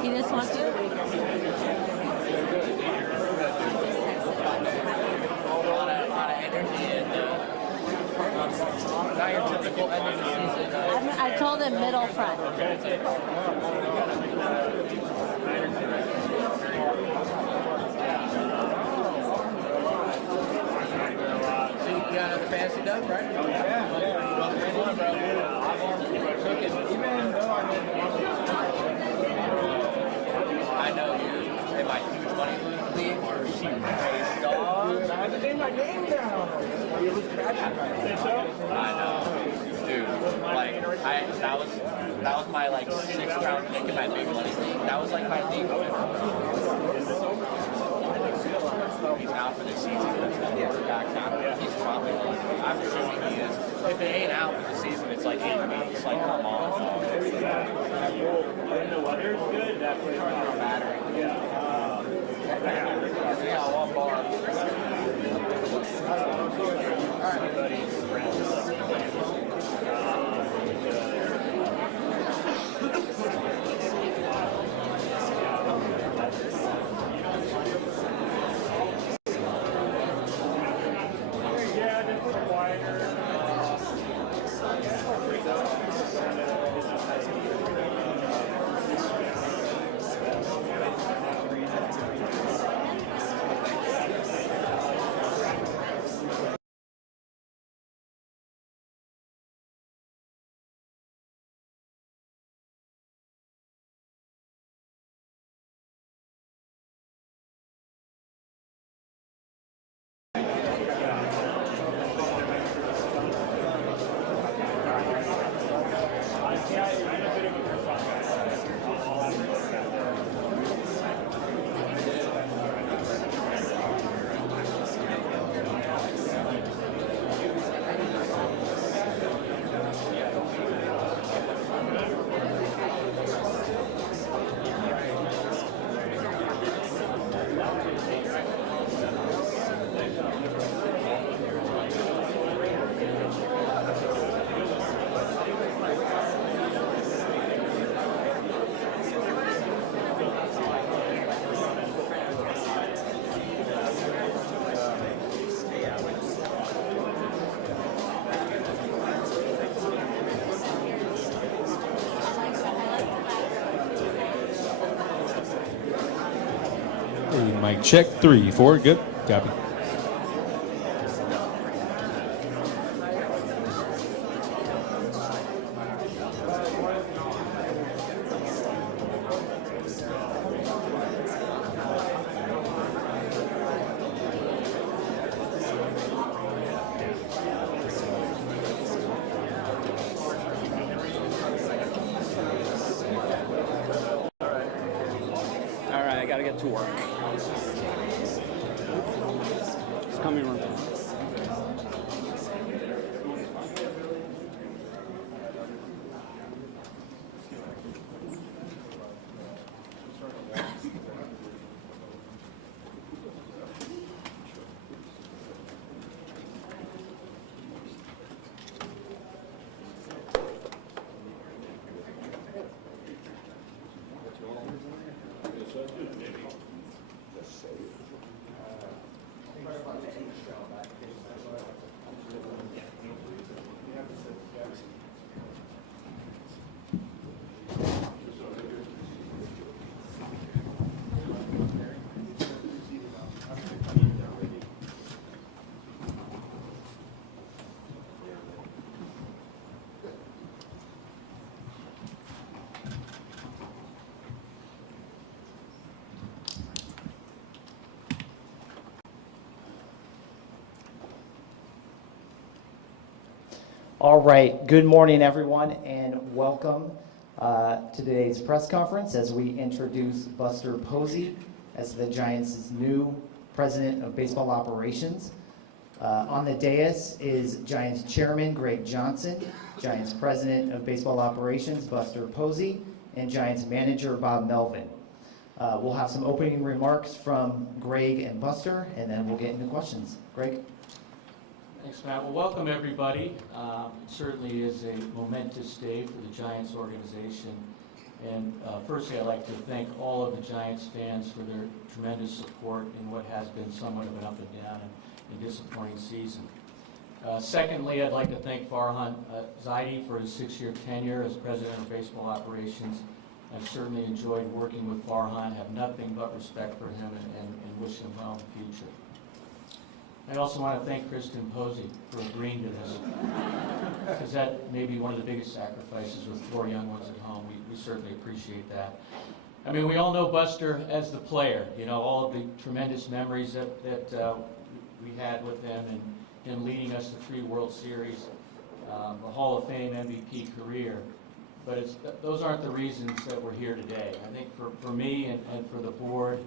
You just want to? A lot of energy and not your typical end of the season. I told him middle front. So you got another fantasy dub, right? Oh, yeah. I know you're in my huge money league. I had to name my name down. You was crashing. I know, dude. Like that was my like 6th round pick in my big money league. That was like my league winner. He's out for the season. He's probably like, I'm assuming he is. If it ain't out for the season, it's like 8 weeks. Like, come on. When the weather's good, that's when it's not Mattering. Yeah, one bar. Yeah, just a little wider. Hey, mic check, 3, 4, good, copy. All right, I gotta get to work. It's coming room. All right, good morning, everyone, and welcome to today's press conference as we introduce Buster Posey as the Giants' new President of Baseball Operations. On the dais is Giants Chairman Greg Johnson, Giants President of Baseball Operations Buster Posey, and Giants Manager Bob Melvin. We'll have some opening remarks from Greg and Buster, and then we'll get into questions. Greg? Thanks, Matt. Well, welcome everybody. It certainly is a momentous day for the Giants organization. And firstly, I'd like to thank all of the Giants fans for their tremendous support in what has been somewhat of an up and down and disappointing season. Secondly, I'd like to thank Farhan Zaidi for his 6-year tenure as President of Baseball Operations. I've certainly enjoyed working with Farhan, have nothing but respect for him and wish him well in the future. I also want to thank Kristen Posey for agreeing to this, because that may be one of the biggest sacrifices with 4 young ones at home. We certainly appreciate that. I mean, we all know Buster as the player, you know, all of the tremendous memories that we had with him and him leading us to 3 World Series, a Hall of Fame MVP career. But those aren't the reasons that we're here today. I think for me and for the board,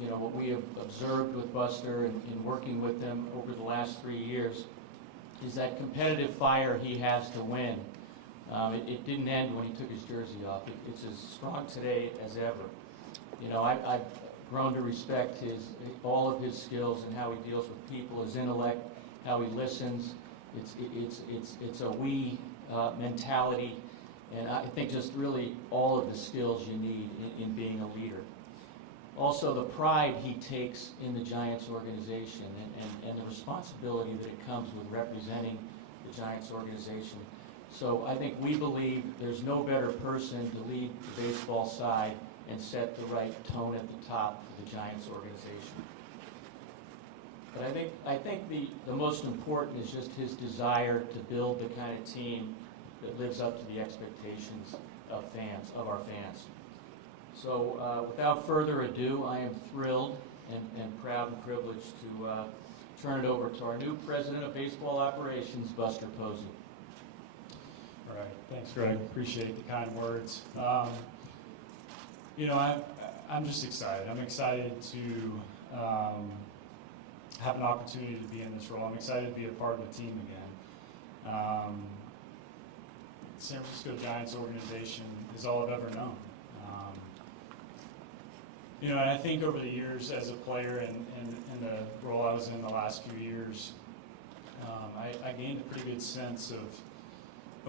you know, what we have observed with Buster and in working with him over the last 3 years is that competitive fire he has to win. It didn't end when he took his jersey off. It's as strong today as ever. You know, I've grown to respect all of his skills and how he deals with people, his intellect, how he listens. It's a we mentality, and I think just really all of the skills you need in being a leader. Also, the pride he takes in the Giants organization and the responsibility that it comes with representing the Giants organization. So I think we believe there's no better person to lead the baseball side and set the right tone at the top for the Giants organization. But I think the most important is just his desire to build the kind of team that lives up to the expectations of our fans. So without further ado, I am thrilled and proud and privileged to turn it over to our new President of Baseball Operations, Buster Posey. All right, thanks, Greg. Appreciate the kind words. You know, I'm just excited. I'm excited to have an opportunity to be in this role. I'm excited to be a part of the team again. San Francisco Giants organization is all I've ever known. You know, and I think over the years as a player and the role I was in the last few years, I gained a pretty good sense of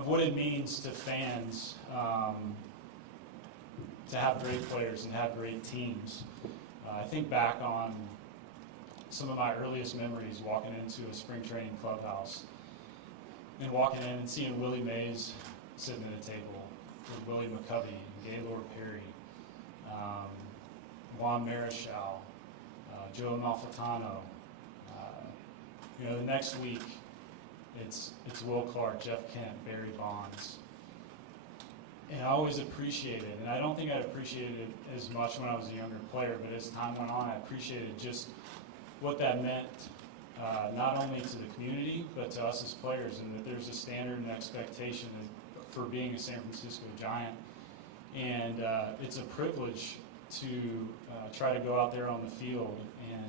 what it means to fans to have great players and have great teams. I think back on some of my earliest memories walking into a spring training clubhouse and walking in and seeing Willie Mays sitting at a table with Willie McCovey and Gaylord Perry, Juan Marichal, Joe Amalfitano. The next week, it's Will Clark, Jeff Kent, Barry Bonds. And I always appreciated it, and I don't think I appreciated it as much when I was a younger player, but as time went on, I appreciated just what that meant, not only to the community, but to us as players, and that there's a standard and expectation for being a San Francisco Giant. And it's a privilege to try to go out there on the field and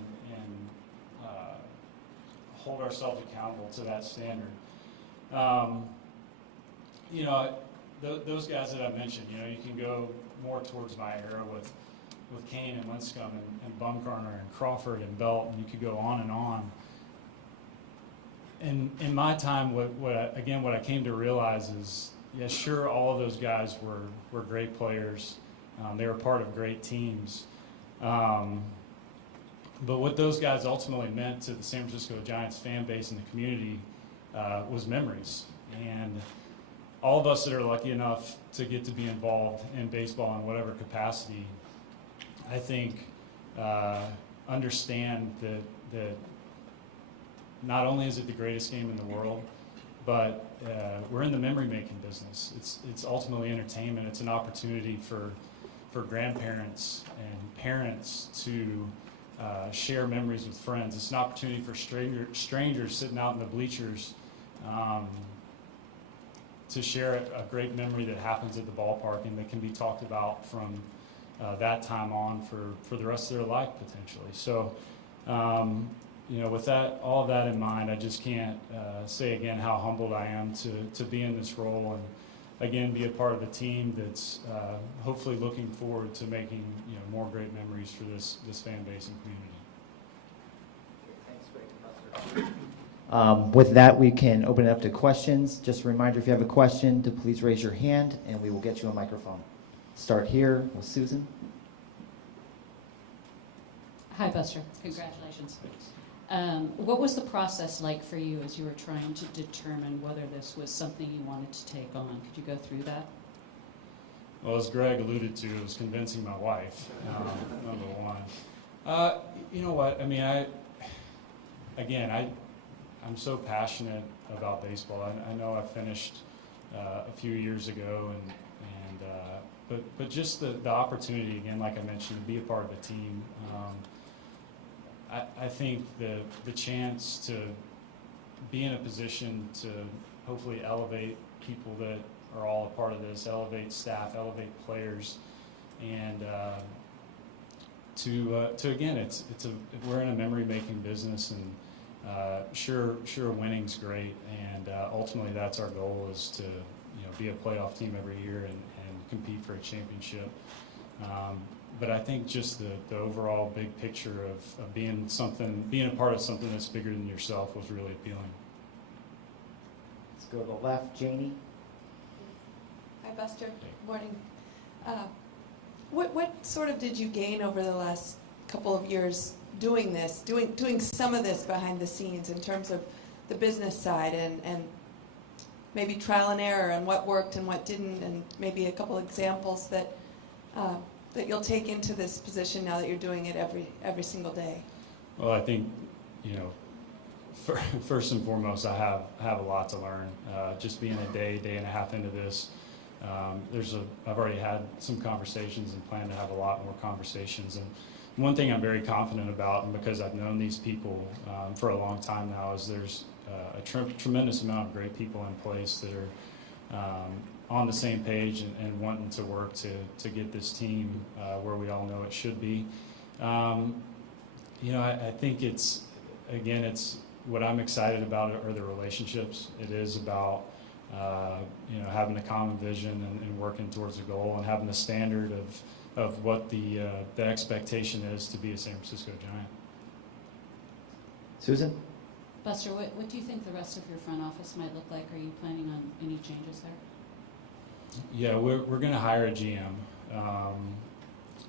hold ourselves accountable to that standard. Those guys that I mentioned, you can go more towards my era with Kane and Linscomb and Bumgarner and Crawford and Belt, and you could go on and on. And in my time, what I came to realize is, yeah, sure, all of those guys were great players. They were part of great teams. But what those guys ultimately meant to the San Francisco Giants fan base and the community was memories. And all of us that are lucky enough to get to be involved in baseball in whatever capacity, I think understand that not only is it the greatest game in the world, but we're in the memory-making business. It's ultimately entertainment. It's an opportunity for grandparents and parents to share memories with friends. It's an opportunity for strangers sitting out in the bleachers to share a great memory that happens at the ballpark and that can be talked about from that time on for the rest of their life potentially. So, with all of that in mind, I just can't say again how humbled I am to be in this role and again be a part of a team that's hopefully looking forward to making more great memories for this fan base and community. With that, we can open it up to questions. Just a reminder, if you have a question, to please raise your hand, and we will get you a microphone. Start here with Susan. Hi, Buster. Congratulations. What was the process like for you as you were trying to determine whether this was something you wanted to take on? Could you go through that? Well, as Greg alluded to, it was convincing my wife, number one. You know what? I mean, I'm so passionate about baseball. I know I finished a few years ago, but just the opportunity, again, like I mentioned, to be a part of a team. I think the chance to be in a position to hopefully elevate people that are all a part of this, elevate staff, elevate players, and to again, we're in a memory-making business, and sure, winning's great, and ultimately that's our goal, is to be a playoff team every year and compete for a championship. But I think just the overall big picture of being a part of something that's bigger than yourself was really appealing. Let's go to the left, Janie. Hi, Buster. Morning. What sort of did you gain over the last couple of years doing this, doing some of this behind the scenes in terms of the business side and maybe trial and error and what worked and what didn't, and maybe a couple examples that you'll take into this position now that you're doing it every single day? Well, I think, first and foremost, I have a lot to learn. Just being a day and a half into this, I've already had some conversations and plan to have a lot more conversations. And one thing I'm very confident about, and because I've known these people for a long time now, is there's a tremendous amount of great people in place that are on the same page and wanting to work to get this team where we all know it should be. I think it's what I'm excited about are the relationships. It is about having a common vision and working towards a goal and having a standard of what the expectation is to be a San Francisco Giant. Susan? Buster, what do you think the rest of your front office might look like? Are you planning on any changes there? Yeah, we're going to hire a GM.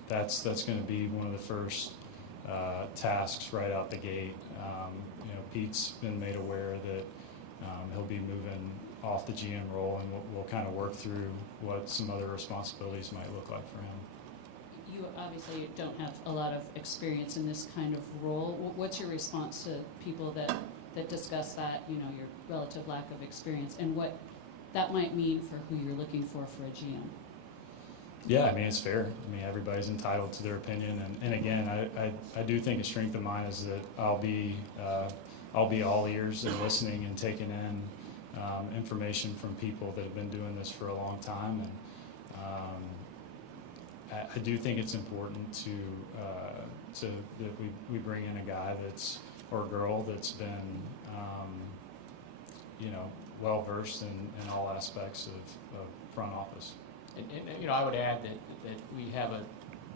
That's going to be one of the first tasks right out the gate. Pete's been made aware that he'll be moving off the GM role, and we'll kind of work through what some other responsibilities might look like for him. you obviously don't have a lot of experience in this kind of role. What's your response to people that discuss that, you know, your relative lack of experience, and what that might mean for who you're looking for a GM? Yeah, I mean, it's fair. I mean, everybody's entitled to their opinion. And again, I do think a strength of mine is that I'll be all ears and listening and taking in information from people that have been doing this for a long time. And I do think it's important that we bring in a guy or a girl that's been, well versed in all aspects of front office. And I would add that we have a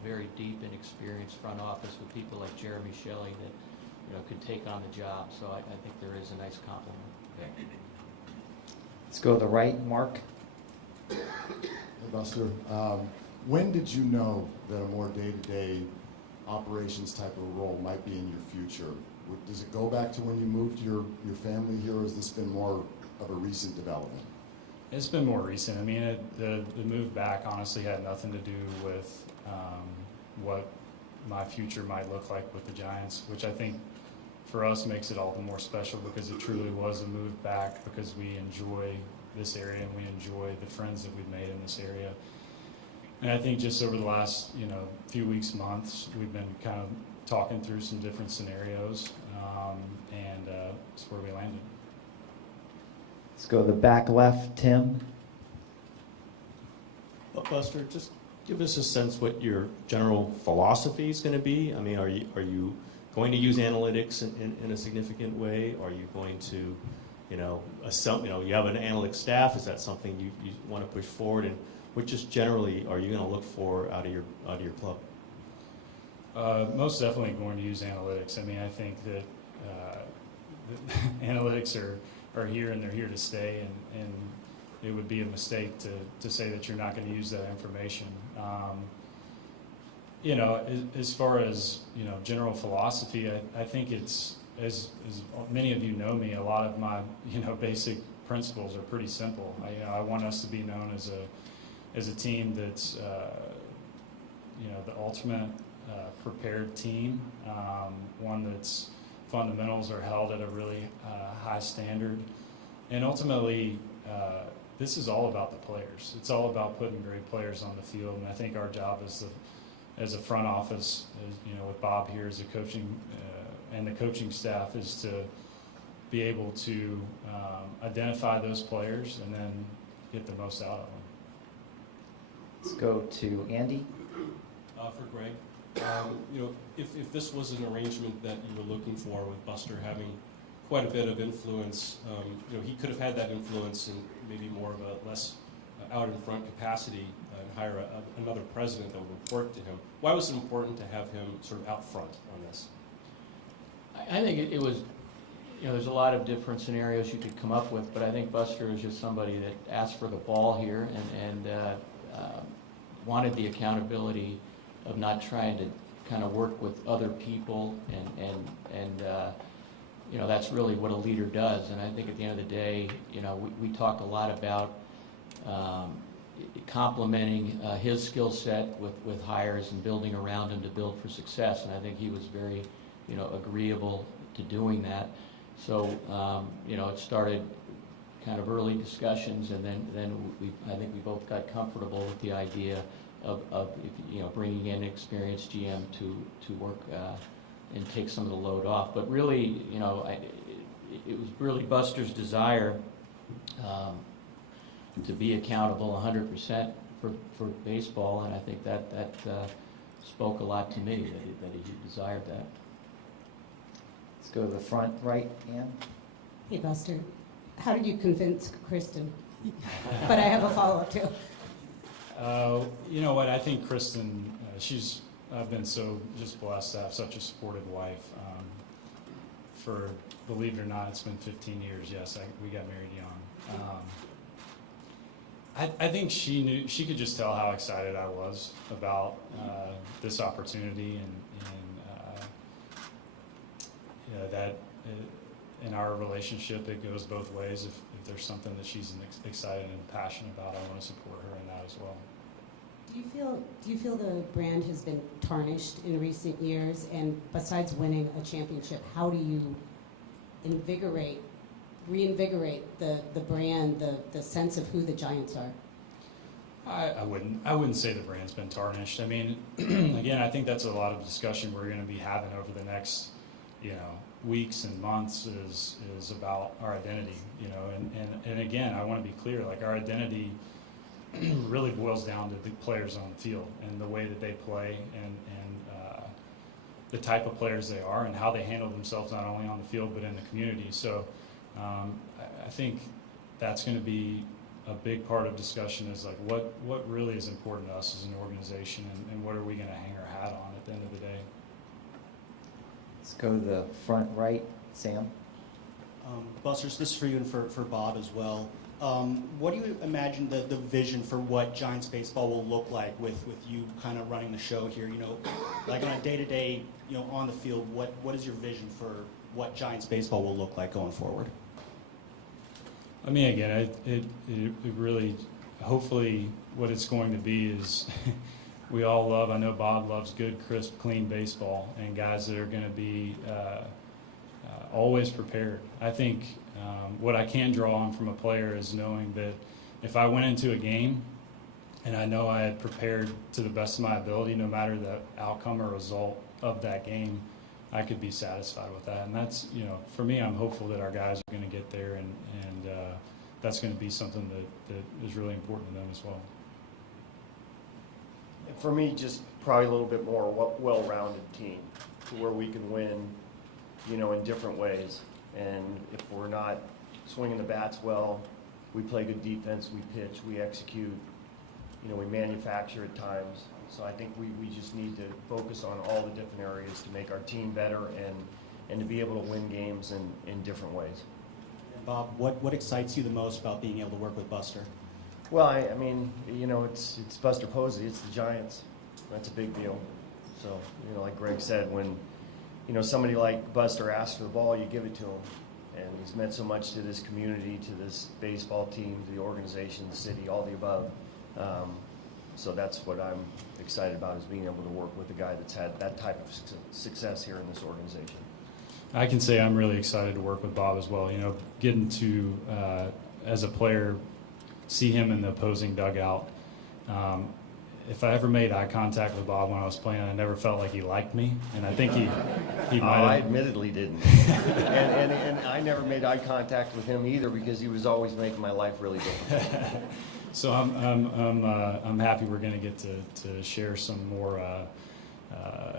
very deep and experienced front office with people like Jeremy Shelley that, could take on the job. So I think there is a nice compliment. Let's go to the right, Mark. Hey, Buster. When did you know that a more day-to-day operations type of role might be in your future? Does it go back to when you moved your family here, or has this been more of a recent development? It's been more recent. I mean, the move back honestly had nothing to do with what my future might look like with the Giants, which I think for us makes it all the more special because it truly was a move back because we enjoy this area and we enjoy the friends that we've made in this area. And I think just over the last few weeks, months, we've been kind of talking through some different scenarios, and that's where we landed. Let's go to the back left, Tim. Buster, just give us a sense what your general philosophy is going to be. I mean, are you going to use analytics in a significant way? Are you going to, you have an analytics staff? Is that something you want to push forward? And what just generally are you going to look for out of your club? Most definitely going to use analytics. I mean, I think that analytics are here and they're here to stay, and it would be a mistake to say that you're not going to use that information. As far as general philosophy, I think it's as many of you know me, a lot of my basic principles are pretty simple. I want us to be known as a team that's the ultimate prepared team, one that's fundamentals are held at a really high standard, and ultimately this is all about the players. It's all about putting great players on the field, and I think our job as a front office, with Bob here as a coaching and the coaching staff, is to be able to identify those players and then get the most out of them. Let's go to Andy. For Greg, if this was an arrangement that you were looking for, with Buster having quite a bit of influence, he could have had that influence in maybe more of a less out in front capacity and hire another president that would report to him. Why was it important to have him sort of out front on this? I think it was, there's a lot of different scenarios you could come up with, but I think Buster is just somebody that asked for the ball here and wanted the accountability of not trying to kind of work with other people, and that's really what a leader does. And I think at the end of the day, we talk a lot about complementing his skill set with hires and building around him to build for success. And I think he was very, agreeable to doing that. So, it started kind of early discussions, and then I think we both got comfortable with the idea of bringing in an experienced GM to work and take some of the load off. But really, it was really Buster's desire to be accountable 100% for baseball, and I think that spoke a lot to me that he desired that. Let's go to the front right, Ann. Hey, Buster. How did you convince Kristen? But I have a follow-up, too. You know what? I think Kristen, I've been so just blessed to have such a supportive wife. For, believe it or not, it's been 15 years. Yes, we got married young. I think she could just tell how excited I was about this opportunity, and that in our relationship it goes both ways. If there's something that she's excited and passionate about, I want to support her in that as well. Do you feel the brand has been tarnished in recent years? And besides winning a championship, how do you reinvigorate the brand, the sense of who the Giants are? I wouldn't say the brand's been tarnished. I mean, again, I think that's a lot of discussion we're going to be having over the next, weeks and months is about our identity, and again, I want to be clear, like our identity really boils down to the players on the field and the way that they play and the type of players they are and how they handle themselves not only on the field but in the community. So I think that's going to be a big part of discussion is like what really is important to us as an organization and what are we going to hang our hat on at the end of the day. Let's go to the front right, Sam. Busters, this is for you and for Bob as well. What do you imagine the vision for what Giants baseball will look like with you kind of running the show here? Like on a day-to-day, on the field, what is your vision for what Giants baseball will look like going forward? I mean, again, it really, hopefully what it's going to be is we all love, I know Bob loves good, crisp, clean baseball and guys that are going to be always prepared. I think what I can draw on from a player is knowing that if I went into a game and I know I had prepared to the best of my ability, no matter the outcome or result of that game, I could be satisfied with that. And that's, for me, I'm hopeful that our guys are going to get there, and that's going to be something that is really important to them as well. For me, just probably a little bit more well-rounded team to where we can win, in different ways. And if we're not swinging the bats well, we play good defense, we pitch, we execute, we manufacture at times. So I think we just need to focus on all the different areas to make our team better and to be able to win games in different ways. And Bob, what excites you the most about being able to work with Buster? Well, I mean, it's Buster Posey, it's the Giants. That's a big deal. So, like Greg said, when, somebody like Buster asks for the ball, you give it to him. And he's meant so much to this community, to this baseball team, to the organization, the city, all the above. So that's what I'm excited about, is being able to work with a guy that's had that type of success here in this organization. I can say I'm really excited to work with Bob as well. Getting to, as a player, see him in the opposing dugout. If I ever made eye contact with Bob when I was playing, I never felt like he liked me, and I think he might have. I admittedly didn't, and I never made eye contact with him either because he was always making my life really difficult. So I'm happy we're going to get to share some more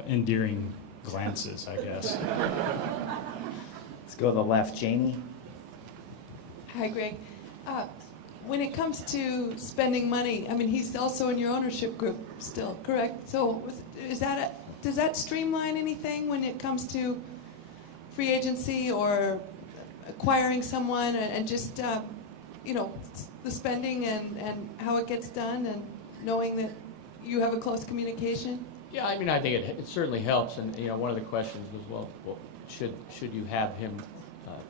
endearing glances, I guess. Let's go to the left, Janie. Hi, Greg. When it comes to spending money, I mean, he's also in your ownership group still, correct? So does that streamline anything when it comes to free agency or acquiring someone and just, the spending and how it gets done and knowing that you have a close communication? Yeah, I mean, I think it certainly helps. And, one of the questions was, well should you have him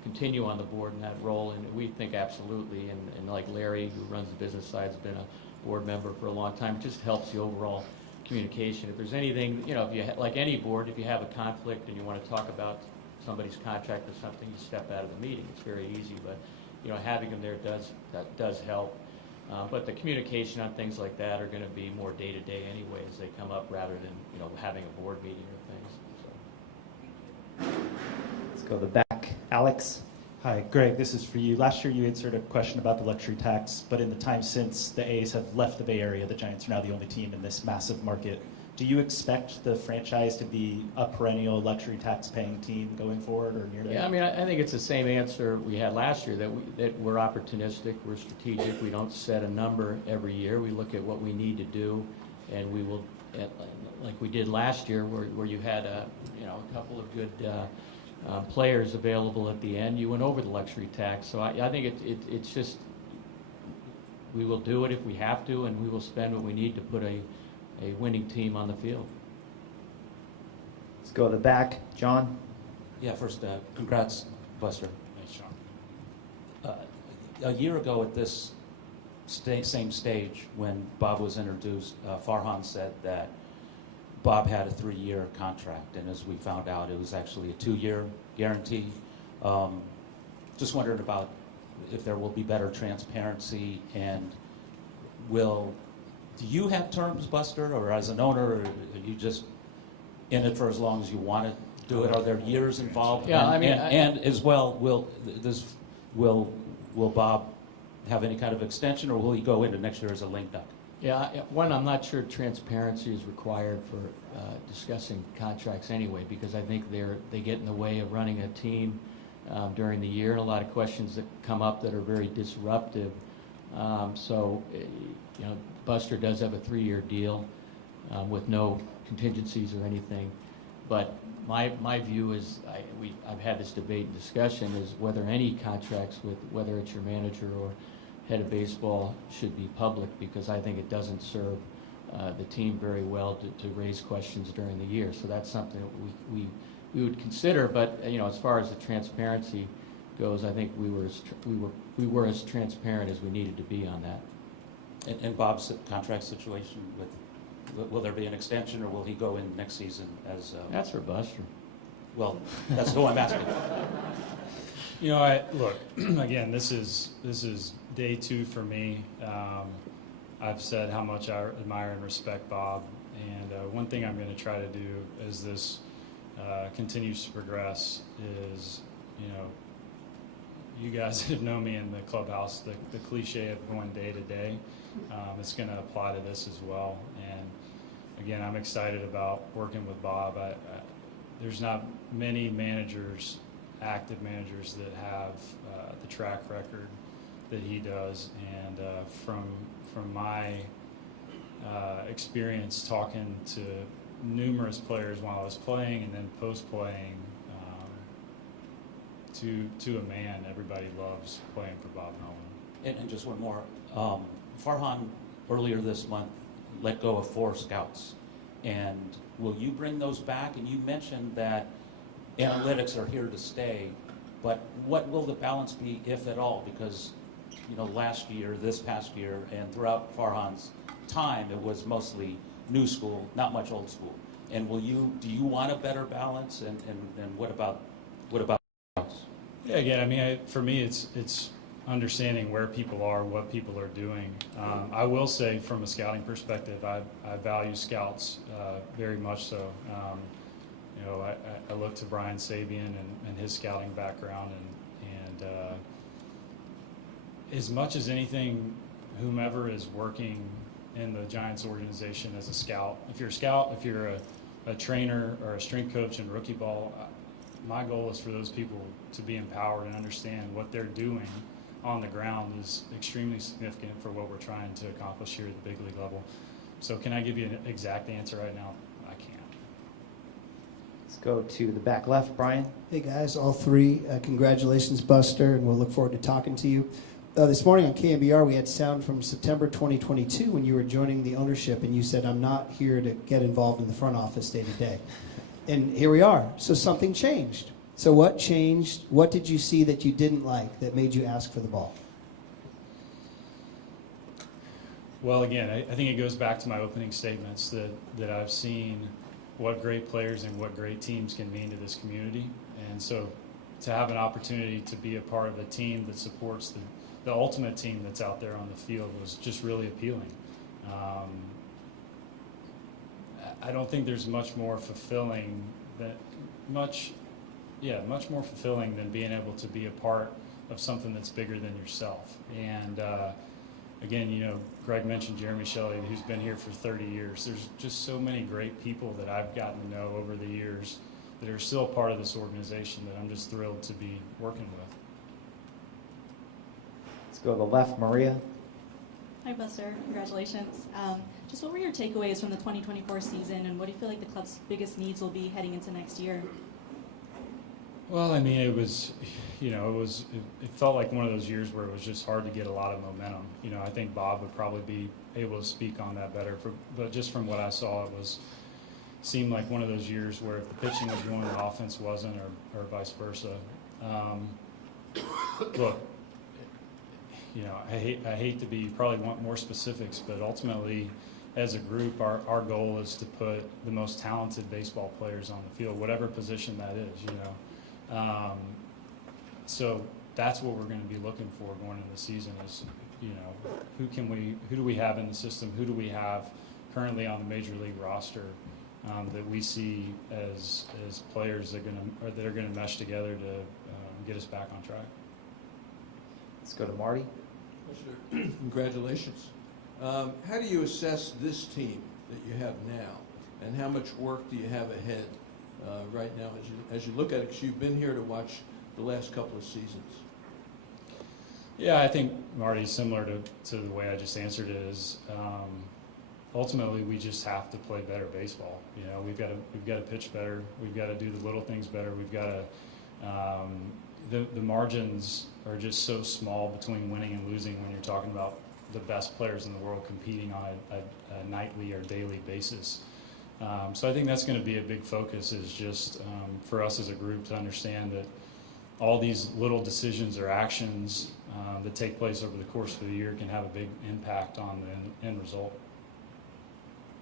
continue on the board in that role? And we think absolutely. And like Larry, who runs the business side, has been a board member for a long time. It just helps the overall communication. If there's anything, if you like any board, if you have a conflict and you want to talk about somebody's contract or something, you step out of the meeting. It's very easy, but having them there does help. But the communication on things like that are going to be more day to day anyway as they come up, rather than having a board meeting or things. So. Let's go to the back, Alex. Hi, Greg, this is for you. Last year you answered a question about the luxury tax, but in the time since the A's have left the Bay Area, the Giants are now the only team in this massive market. Do you expect the franchise to be a perennial luxury tax paying team going forward or near there? Yeah, I mean, I think it's the same answer we had last year, that we're opportunistic, we're strategic, we don't set a number every year. We look at what we need to do, and we will, like we did last year, where you had a couple of good players available at the end, you went over the luxury tax. So I think it's just, we will do it if we have to, and we will spend what we need to put a winning team on the field. Let's go to the back, John. Yeah, first, congrats, Buster. Thanks, John. A year ago at this same stage when Bob was introduced, Farhan said that Bob had a 3-year contract, and as we found out, it was actually a 2-year guarantee. Just wondered about if there will be better transparency, and do you have terms, Buster, or as an owner, or are you just in it for as long as you want to do it? Are there years involved? Yeah, and, I mean, and as well, will Bob have any kind of extension, or will he go into next year as a link duck? Yeah, one, I'm not sure transparency is required for discussing contracts anyway, because I think they get in the way of running a team during the year, and a lot of questions that come up that are very disruptive. Buster does have a 3-year deal with no contingencies or anything. But my view is, I've had this debate and discussion, is whether any contracts with, whether it's your manager or head of baseball, should be public, because I think it doesn't serve the team very well to raise questions during the year. So that's something that we would consider. But as far as the transparency goes, I think we were as transparent as we needed to be on that. And Bob's contract situation, will there be an extension, or will he go in next season as? That's for Buster. Well, that's who I'm asking. Look, again, this is day 2 for me. I've said how much I admire and respect Bob, and one thing I'm going to try to do as this continues to progress is, you guys have known me in the clubhouse, the cliche of going day to day. It's going to apply to this as well. And again, I'm excited about working with Bob. There's not many managers, active managers, that have the track record that he does. And from my experience talking to numerous players while I was playing and then post-playing, to a man, everybody loves playing for Bob Melvin. And just one more. Farhan, earlier this month, let go of 4 scouts. And will you bring those back? And you mentioned that analytics are here to stay, but what will the balance be, if at all? Because, last year, this past year, and throughout Farhan's time, it was mostly new school, not much old school. And do you want a better balance? And what about else? Yeah, again, for me, it's understanding where people are, what people are doing. I will say, from a scouting perspective, I value scouts very much so. I look to Brian Sabian and his scouting background, and as much as anything, whomever is working in the Giants organization as a scout, if you're a scout, if you're a trainer or a strength coach in rookie ball, my goal is for those people to be empowered and understand what they're doing on the ground is extremely significant for what we're trying to accomplish here at the big league level. So can I give you an exact answer right now? I can't. Let's go to the back left, Brian. Hey guys, all 3. Congratulations, Buster, and we'll look forward to talking to you. This morning on KMBR, we had sound from September 2022 when you were joining the ownership, and you said, "I'm not here to get involved in the front office day to day." And here we are. So something changed. So what changed? What did you see that you didn't like that made you ask for the ball? Well, again, I think it goes back to my opening statements that I've seen what great players and what great teams can mean to this community. And so to have an opportunity to be a part of a team that supports the ultimate team that's out there on the field was just really appealing. I don't think there's much more fulfilling than much more fulfilling than being able to be a part of something that's bigger than yourself. And again, Greg mentioned Jeremy Shelley, who's been here for 30 years. There's just so many great people that I've gotten to know over the years that are still part of this organization that I'm just thrilled to be working with. Let's go to the left, Maria. Hi, Buster. Congratulations. Just what were your takeaways from the 2024 season, and what do you feel like the club's biggest needs will be heading into next year? Well, I mean, it felt like one of those years where it was just hard to get a lot of momentum. I think Bob would probably be able to speak on that better, but just from what I saw, seemed like one of those years where if the pitching was going, the offense wasn't, or vice versa. Look, I hate to be, probably want more specifics, but ultimately, as a group, our goal is to put the most talented baseball players on the field, whatever position that is, So that's what we're going to be looking for going into the season is, who do we have in the system? Who do we have currently on the major league roster that we see as players that are going to mesh together to get us back on track? Let's go to Marty. Congratulations. How do you assess this team that you have now, and how much work do you have ahead right now as you look at it? Because you've been here to watch the last couple of seasons. Yeah, I think, Marty, similar to the way I just answered it is ultimately we just have to play better baseball. We've got to pitch better. We've got to do the little things better. We've got to the margins are just so small between winning and losing when you're talking about the best players in the world competing on a nightly or daily basis. So I think that's going to be a big focus is just for us as a group to understand that all these little decisions or actions that take place over the course of the year can have a big impact on the end result.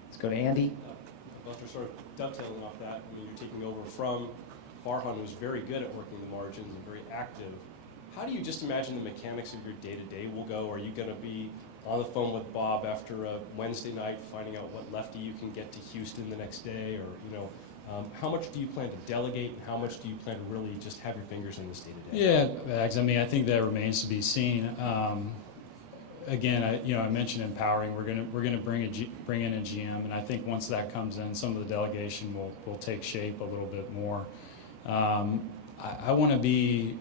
Let's go to Andy. Buster, sort of dovetailing off that, you're taking over from Farhan, who's very good at working the margins and very active. How do you just imagine the mechanics of your day-to-day will go? Are you going to be on the phone with Bob after a Wednesday night, finding out what lefty you can get to Houston the next day, or how much do you plan to delegate, and how much do you plan to really just have your fingers in this day-to-day? Yeah, Bags. I think that remains to be seen. Again, I mentioned empowering. We're gonna bring in a GM, and I think once that comes in, some of the delegation will take shape a little bit more. I want to be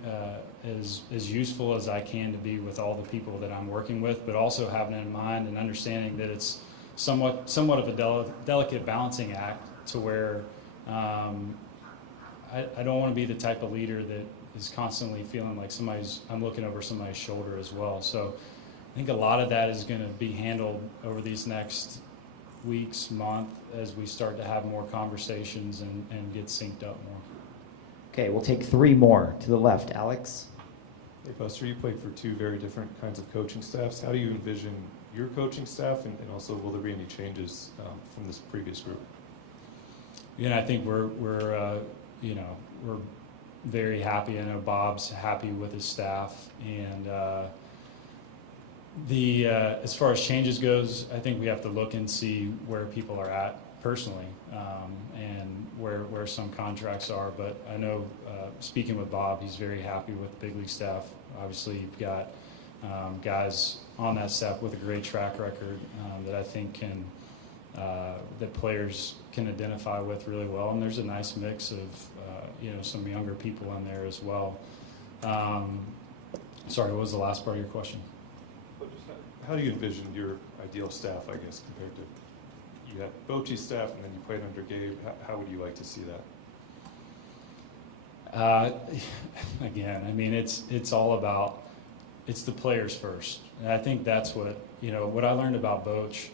as useful as I can to be with all the people that I'm working with, but also having in mind and understanding that it's somewhat of a delicate balancing act to where I don't want to be the type of leader that is constantly feeling like I'm looking over somebody's shoulder as well. So I think a lot of that is going to be handled over these next weeks, month, as we start to have more conversations and get synced up more. Okay, we'll take three more. To the left, Alex. Hey, Buster, you played for two very different kinds of coaching staffs. How do you envision your coaching staff, and also will there be any changes from this previous group? I think we're very happy. I know Bob's happy with his staff, and as far as changes goes, I think we have to look and see where people are at personally, and where some contracts are. But I know, speaking with Bob, he's very happy with the big league staff. Obviously, you've got guys on that staff with a great track record that I think that players can identify with really well. And there's a nice mix of some younger people in there as well. Sorry, what was the last part of your question? How do you envision your ideal staff, I guess, compared to you had Bochy's staff and then you played under Gabe? How would you like to see that? Again, it's all about, it's the players first. And I think that's what I learned about Boch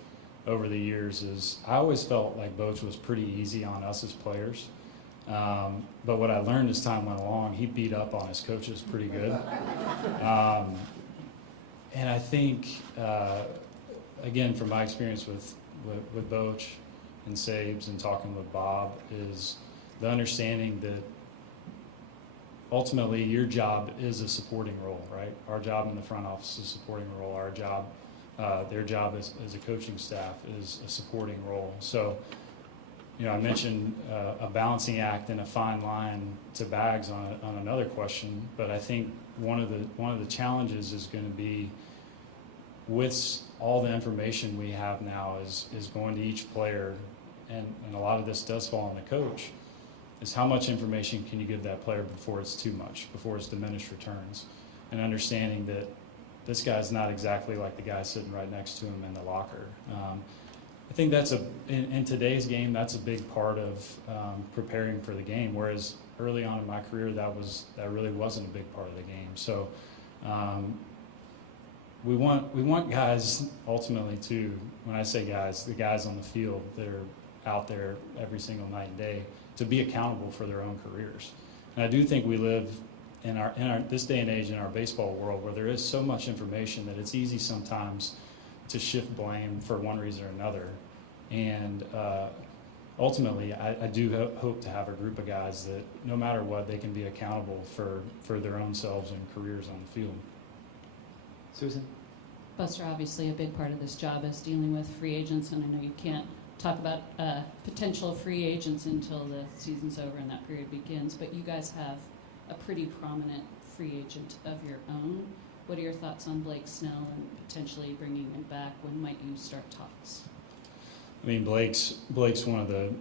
over the years is I always felt like Boch was pretty easy on us as players. But what I learned as time went along, he beat up on his coaches pretty good. And I think, again, from my experience with Boch and Sabes and talking with Bob, is the understanding that ultimately your job is a supporting role, right? Our job in the front office is a supporting role. Our job, their job as a coaching staff is a supporting role. So, I mentioned a balancing act and a fine line to Bags on another question, but I think one of the challenges is going to be, with all the information we have now, is going to each player, and a lot of this does fall on the coach, is how much information can you give that player before it's too much, before it's diminished returns, and understanding that this guy's not exactly like the guy sitting right next to him in the locker. I think that's in today's game, that's a big part of preparing for the game, whereas early on in my career, that really wasn't a big part of the game. So we want guys ultimately to, when I say guys, the guys on the field that are out there every single night and day, to be accountable for their own careers. And I do think we live in our this day and age in our baseball world, where there is so much information that it's easy sometimes to shift blame for one reason or another. And ultimately, I do hope to have a group of guys that, no matter what, they can be accountable for their own selves and careers on the field. Susan? Buster, obviously a big part of this job is dealing with free agents, and I know you can't talk about potential free agents until the season's over and that period begins, but you guys have a pretty prominent free agent of your own. What are your thoughts on Blake Snell and potentially bringing him back? When might you start talks? I mean, Blake's one of the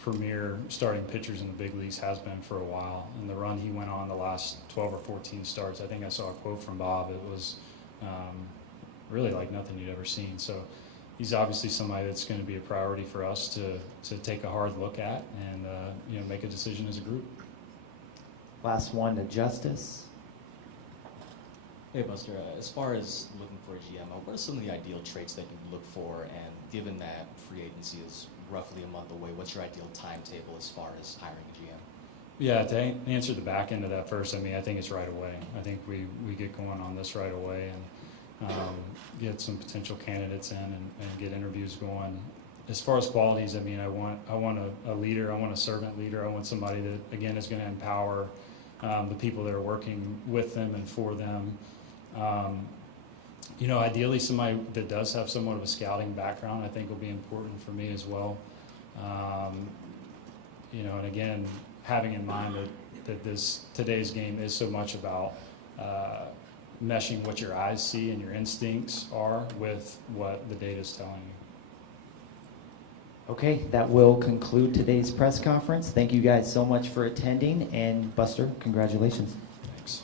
premier starting pitchers in the big leagues, has been for a while. And the run he went on the last 12 or 14 starts, I think I saw a quote from Bob. It was really like nothing you'd ever seen. So he's obviously somebody that's going to be a priority for us to take a hard look at and make a decision as a group. Last one to Justice. Hey, Buster, as far as looking for a GM, what are some of the ideal traits that you look for? And given that free agency is roughly a month away, what's your ideal timetable as far as hiring a GM? Yeah, to answer the back end of that first, I mean, I think it's right away. I think we get going on this right away and get some potential candidates in and get interviews going. As far as qualities, I mean, I want a leader. I want a servant leader. I want somebody that, again, is going to empower the people that are working with them and for them. Ideally somebody that does have somewhat of a scouting background, I think, will be important for me as well. And again, having in mind that today's game is so much about meshing what your eyes see and your instincts are with what the data is telling you. Okay, that will conclude today's press conference. Thank you guys so much for attending, and Buster, congratulations. Thanks.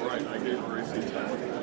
Right, I gave her a receipt.